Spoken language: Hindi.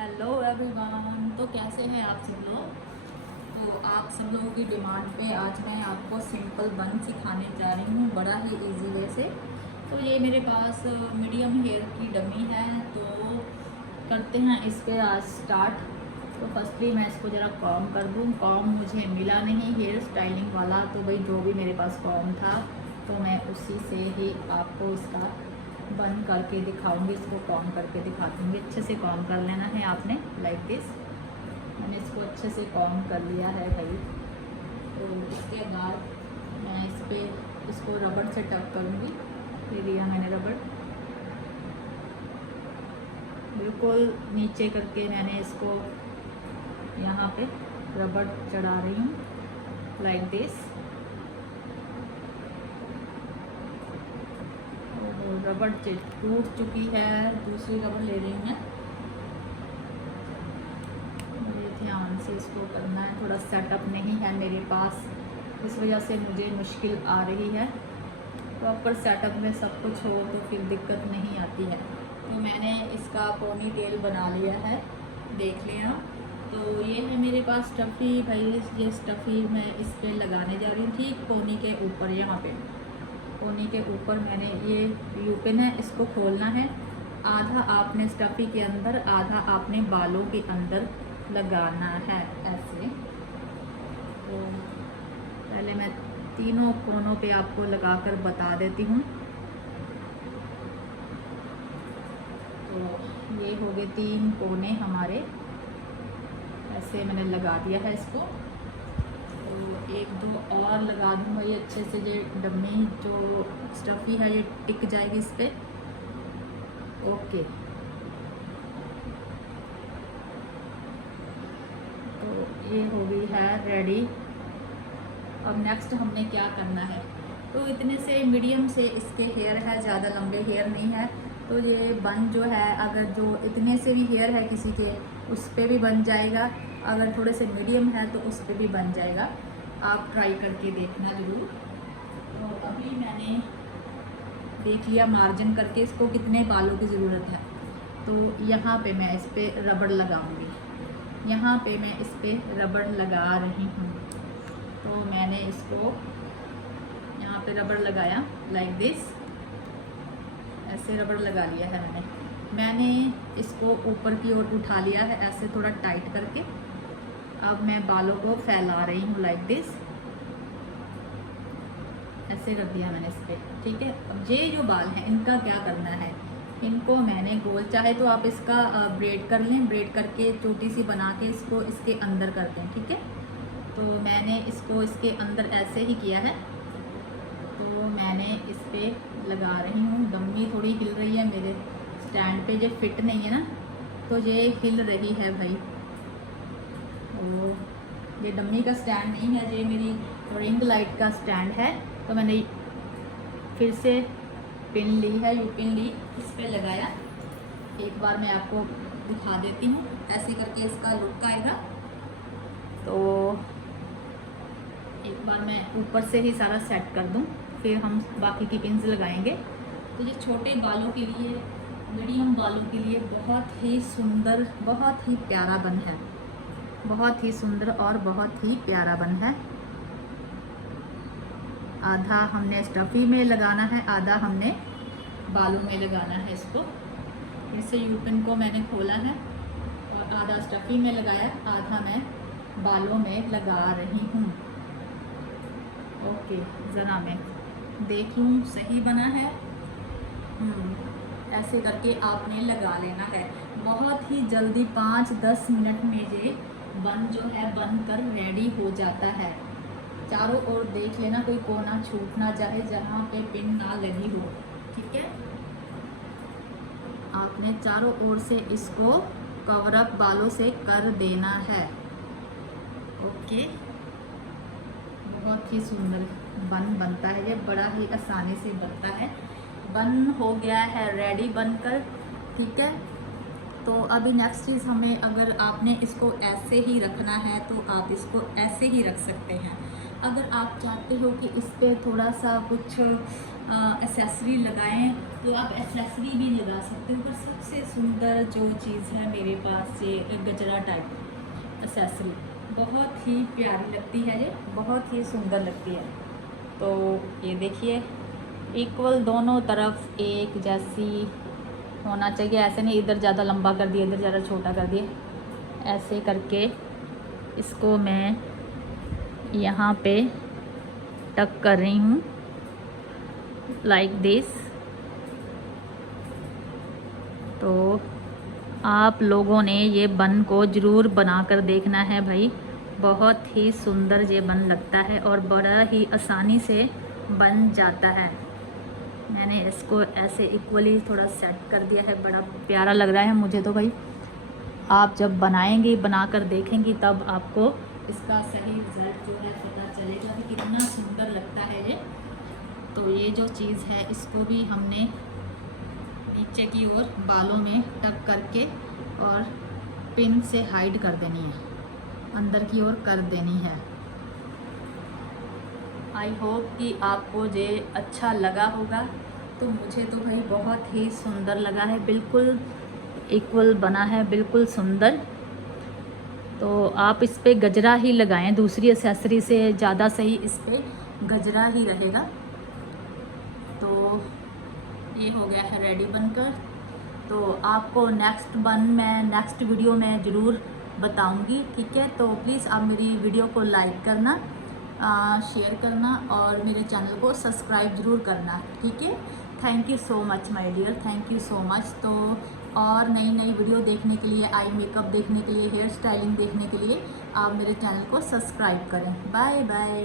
Hello everyone. तो कैसे हैं आप सब लोग। तो आप सब लोगों की डिमांड पे आज मैं आपको सिंपल बन सिखाने जा रही हूँ, बड़ा ही इजी वे से। तो ये मेरे पास मीडियम हेयर की डमी है, तो करते हैं इस पे आज स्टार्ट। तो फर्स्टली मैं इसको ज़रा कॉम कर दूँ। कॉम मुझे मिला नहीं हेयर स्टाइलिंग वाला, तो भाई जो भी मेरे पास कॉम था तो मैं उसी से ही आपको इसका बंद करके दिखाऊंगी। इसको कॉम करके दिखा दूँगी। अच्छे से कॉम कर लेना है आपने, लाइक दिस। मैंने इसको अच्छे से कॉम कर लिया है भाई। तो इसके बाद मैं इस पर इसको रबड़ से टक करूँगी। ये लिया मैंने रबड़, बिल्कुल नीचे करके मैंने इसको यहाँ पे रबड़ चढ़ा रही हूँ, लाइक दिस। रबड़ टूट चुकी है, दूसरी रबड़ ले रही हूँ मैं। मुझे ध्यान से इसको करना है, थोड़ा सेटअप नहीं है मेरे पास, इस वजह से मुझे मुश्किल आ रही है। प्रॉपर सेटअप में सब कुछ हो तो फिर दिक्कत नहीं आती है। तो मैंने इसका पोनी टेल बना लिया है, देख लिया। तो ये है मेरे पास स्टफ़ी भाई। ये स्टफ़ी मैं इस पर लगाने जा रही हूँ, ठीक पोनी के ऊपर। यहाँ पे पोनी के ऊपर मैंने ये यू पिन है, इसको खोलना है। आधा आपने स्टफ़ी के अंदर, आधा आपने बालों के अंदर लगाना है, ऐसे। तो पहले मैं तीनों कोनों पे आपको लगाकर बता देती हूँ। तो ये हो गए 3 कोने हमारे, ऐसे मैंने लगा दिया है इसको। तो 1-2 और लगा दूँ भाई अच्छे से। ये डम्मी जो स्टफ़ी है ये टिक जाएगी इस पर। ओके, तो ये हो गई है रेडी। अब नेक्स्ट हमने क्या करना है, तो इतने से मीडियम से इसके हेयर है, ज़्यादा लंबे हेयर नहीं है। तो ये बन जो है, अगर जो इतने से भी हेयर है किसी के, उस पर भी बन जाएगा। अगर थोड़े से मीडियम है तो उस पर भी बन जाएगा। आप ट्राई करके देखना ज़रूर। तो अभी मैंने देख लिया मार्जिन करके इसको कितने बालों की ज़रूरत है। तो यहाँ पे मैं इस पर रबड़ लगाऊंगी, यहाँ पे मैं इस पर रबड़ लगा रही हूँ। तो मैंने इसको यहाँ पे रबड़ लगाया, लाइक दिस। ऐसे रबड़ लगा लिया है मैंने इसको ऊपर की ओर उठा लिया है, ऐसे थोड़ा टाइट करके। अब मैं बालों को फैला रही हूँ, लाइक दिस। ऐसे कर दिया मैंने इस पर, ठीक है। अब ये जो बाल हैं इनका क्या करना है, इनको मैंने गोल, चाहे तो आप इसका ब्रेड कर लें, ब्रेड करके चोटी सी बना के इसको इसके अंदर कर दें, ठीक है। तो मैंने इसको इसके अंदर ऐसे ही किया है। तो मैंने इस पर लगा रही हूँ। डम्मी थोड़ी हिल रही है मेरे स्टैंड पे, ये फिट नहीं है ना, तो ये हिल रही है भाई। तो ये डम्मी का स्टैंड नहीं है, ये मेरी रिंग लाइट का स्टैंड है। तो मैंने फिर से पिन ली है, यू पिन ली, इस पर लगाया। एक बार मैं आपको दिखा देती हूँ, ऐसे करके इसका लुक आएगा। तो एक बार मैं ऊपर से ही सारा सेट कर दूँ, फिर हम बाकी की पिन्स लगाएंगे। तो ये छोटे बालों के लिए, मीडियम बालों के लिए बहुत ही सुंदर, बहुत ही प्यारा बन है। बहुत ही सुंदर और बहुत ही प्यारा बन है। आधा हमने स्टफ़ी में लगाना है, आधा हमने बालों में लगाना है इसको। फिर से यू पिन को मैंने खोला है और आधा स्टफ़ी में लगाया, आधा मैं बालों में लगा रही हूँ। ओके, ज़रा मैं देख लूँ सही बना है। ऐसे करके आपने लगा लेना है। बहुत ही जल्दी 5-10 मिनट में ये बन जो है बनकर रेडी हो जाता है। चारों ओर देख लेना, कोई कोना छूट ना जाए जहाँ पे पिन ना लगी हो, ठीक है। आपने चारों ओर से इसको कवर अप बालों से कर देना है। ओके, बहुत ही सुंदर बन बनता है ये, बड़ा ही आसानी से बनता है। बन हो गया है रेडी बनकर, ठीक है। तो अभी नेक्स्ट चीज़ हमें, अगर आपने इसको ऐसे ही रखना है तो आप इसको ऐसे ही रख सकते हैं। अगर आप चाहते हो कि इस पर थोड़ा सा कुछ एक्सेसरी लगाएं तो आप एक्सेसरी भी लगा सकते हो। पर सबसे सुंदर जो चीज़ है मेरे पास ये गजरा टाइप एक्सेसरी, बहुत ही प्यारी लगती है, ये बहुत ही सुंदर लगती है। तो ये देखिए इक्वल दोनों तरफ एक जैसी होना चाहिए, ऐसे नहीं इधर ज़्यादा लंबा कर दिया इधर ज़्यादा छोटा कर दिया। ऐसे करके इसको मैं यहाँ पे टक कर रही हूँ लाइक दिस। तो आप लोगों ने ये बन को ज़रूर बना कर देखना है भाई, बहुत ही सुंदर ये बन लगता है और बड़ा ही आसानी से बन जाता है। मैंने इसको ऐसे इक्वली थोड़ा सेट कर दिया है, बड़ा प्यारा लग रहा है मुझे तो भाई। आप जब बनाएंगे बना कर देखेंगी तब आपको इसका सही रिजल्ट जो है पता चलेगा कि कितना सुंदर लगता है ये। तो ये जो चीज़ है इसको भी हमने नीचे की ओर बालों में टक करके और पिन से हाइड कर देनी है, अंदर की ओर कर देनी है। आई होप कि आपको ये अच्छा लगा होगा। तो मुझे तो भाई बहुत ही सुंदर लगा है, बिल्कुल इक्वल बना है, बिल्कुल सुंदर। तो आप इस पे गजरा ही लगाएं, दूसरी एक्सेसरी से ज़्यादा सही इस पे गजरा ही रहेगा। तो ये हो गया है रेडी बनकर। तो आपको नेक्स्ट मैं नेक्स्ट वीडियो में ज़रूर बताऊंगी, ठीक है। तो प्लीज़ आप मेरी वीडियो को लाइक करना, शेयर करना और मेरे चैनल को सब्सक्राइब ज़रूर करना, ठीक है। Thank you so much my dear, thank you so much. तो और नई नई वीडियो देखने के लिए, आई मेकअप देखने के लिए, हेयर स्टाइलिंग देखने के लिए आप मेरे चैनल को सब्सक्राइब करें। Bye bye.